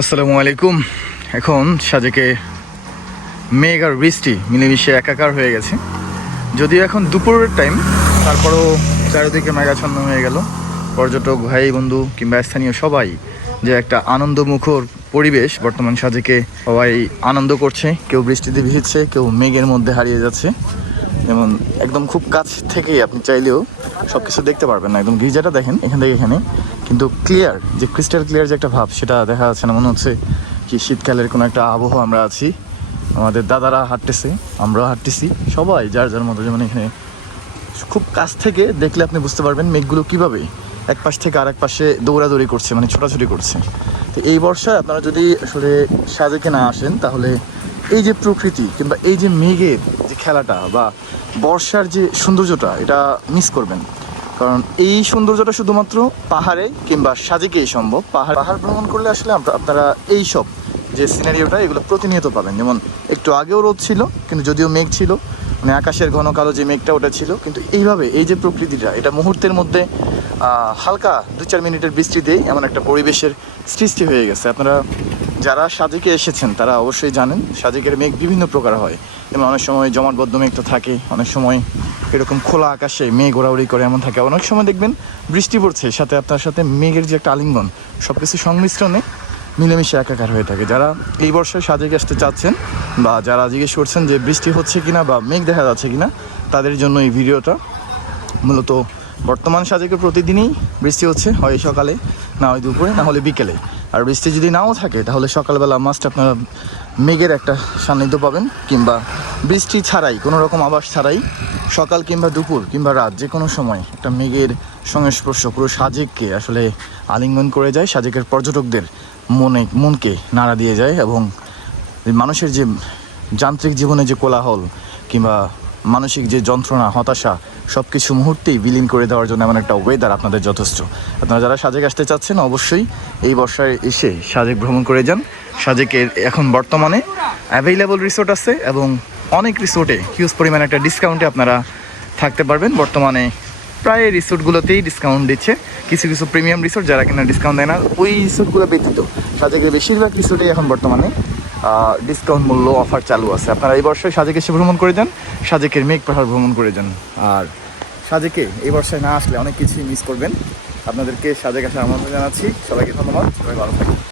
আসসালামু আলাইকুম। এখন সাজেকে মেঘ আর বৃষ্টি মিলেমিশে একাকার হয়ে গেছে। যদিও এখন দুপুরের টাইম, তারপরও চারিদিকে মেঘাচ্ছন্ন হয়ে গেল। পর্যটক, ভাই, বন্ধু কিংবা স্থানীয় সবাই যে একটা আনন্দমুখর পরিবেশ বর্তমান সাজেকে সবাই আনন্দ করছে। কেউ বৃষ্টিতে ভিজছে, কেউ মেঘের মধ্যে হারিয়ে যাচ্ছে। যেমন একদম খুব কাছ থেকেই আপনি চাইলেও সব কিছু দেখতে পারবেন না। একদম গির্জাটা দেখেন, এখান থেকে এখানে। কিন্তু ক্লিয়ার যে ক্রিস্টাল ক্লিয়ার যে একটা ভাব, সেটা দেখা যাচ্ছে না। মনে হচ্ছে কি শীতকালের কোনো একটা আবহাওয়া আমরা আছি। আমাদের দাদারা হাঁটতেছে, আমরাও হাঁটতেছি। সবাই যার যার মতো যেমন এখানে। খুব কাছ থেকে দেখলে আপনি বুঝতে পারবেন মেঘগুলো কীভাবে এক পাশ থেকে আরেক পাশে দৌড়াদৌড়ি করছে মানে ছোটাছুটি করছে। তো এই বর্ষায় আপনারা যদি আসলে সাজেকে না আসেন, তাহলে এই যে প্রকৃতি কিংবা এই যে মেঘের খেলাটা বা বর্ষার যে সৌন্দর্যটা, এটা মিস করবেন। কারণ এই সৌন্দর্যটা শুধুমাত্র পাহাড়ে কিংবা সাজেকেই সম্ভব। পাহাড় পাহাড় ভ্রমণ করলে আসলে আমরা- আপনারা এই সব যে সিনারিওটা এগুলো প্রতিনিয়ত পাবেন। যেমন একটু আগেও রোদ ছিল, কিন্তু যদিও মেঘ ছিল মানে আকাশের ঘন কালো যে মেঘটা ওটা ছিল, কিন্তু এইভাবে এই যে প্রকৃতিটা, এটা মুহূর্তের মধ্যে হালকা দু চার মিনিটের বৃষ্টিতেই এমন একটা পরিবেশের সৃষ্টি হয়ে গেছে। আপনারা যারা সাজেকে এসেছেন, তারা অবশ্যই জানেন, সাজেকের মেঘ বিভিন্ন প্রকার হয়। যেমন অনেক সময় জমাটবদ্ধ মেঘটা থাকে, অনেক সময় এরকম খোলা আকাশে মেঘ ওড়াউড়ি করে এমন থাকে। অনেক সময় দেখবেন বৃষ্টি পড়ছে, সাথে আপনার সাথে মেঘের যে একটা আলিঙ্গন সব কিছু সংমিশ্রণে মিলেমিশে একাকার হয়ে থাকে। যারা এই বর্ষায় সাজেকে আসতে চাচ্ছেন বা যারা জিজ্ঞেস করছেন যে বৃষ্টি হচ্ছে কিনা বা মেঘ দেখা যাচ্ছে কিনা, তাদের জন্য এই ভিডিওটা মূলত বর্তমান সাজেকে প্রতিদিনই বৃষ্টি হচ্ছে, হয় সকালে, না হয় দুপুরে, না হলে বিকেলে। আর বৃষ্টি যদি নাও থাকে, তাহলে সকালবেলা মাস্ট আপনারা মেঘের একটা সান্নিধ্য পাবেন, কিংবা বৃষ্টি ছাড়াই, কোনো রকম আবাস ছাড়াই, সকাল কিংবা দুপুর, কিংবা রাত যে কোনো সময় একটা মেঘের সংস্পর্শ, পুরো সাজেককে আসলে আলিঙ্গন করে যায়, সাজেকের পর্যটকদের মনে, মনকে নাড়া দিয়ে যায়, এবং মানুষের যে যান্ত্রিক জীবনে যে কোলাহল, কিংবা মানসিক যে যন্ত্রণা, হতাশা সব কিছু মুহূর্তেই বিলীন করে দেওয়ার জন্য এমন একটা ওয়েদার আপনাদের যথেষ্ট। আপনারা যারা সাজেক আসতে চাচ্ছেন, অবশ্যই এই বর্ষায় এসে সাজেক ভ্রমণ করে যান। সাজেকের এখন বর্তমানে অ্যাভেইলেবল রিসোর্ট আছে এবং অনেক রিসোর্টে হিউজ পরিমাণে একটা ডিসকাউন্টে আপনারা থাকতে পারবেন। বর্তমানে প্রায় রিসোর্টগুলোতেই ডিসকাউন্ট দিচ্ছে। কিছু কিছু প্রিমিয়াম রিসোর্ট যারা কিনা ডিসকাউন্ট দেয় না, ওই রিসোর্টগুলো ব্যতীত সাজেকের বেশিরভাগ রিসোর্টেই এখন বর্তমানে ডিসকাউন্ট মূল্য অফার চালু আছে। আপনারা এই বর্ষে সাজেকে এসে ভ্রমণ করে যান, সাজেকের মেঘ পাহাড় ভ্রমণ করে যান। আর সাজেকে এই বর্ষায় না আসলে অনেক কিছুই মিস করবেন। আপনাদেরকে সাজেক আসার আমন্ত্রণ জানাচ্ছি। সবাইকে ধন্যবাদ। সবাই ভালো থাকবেন।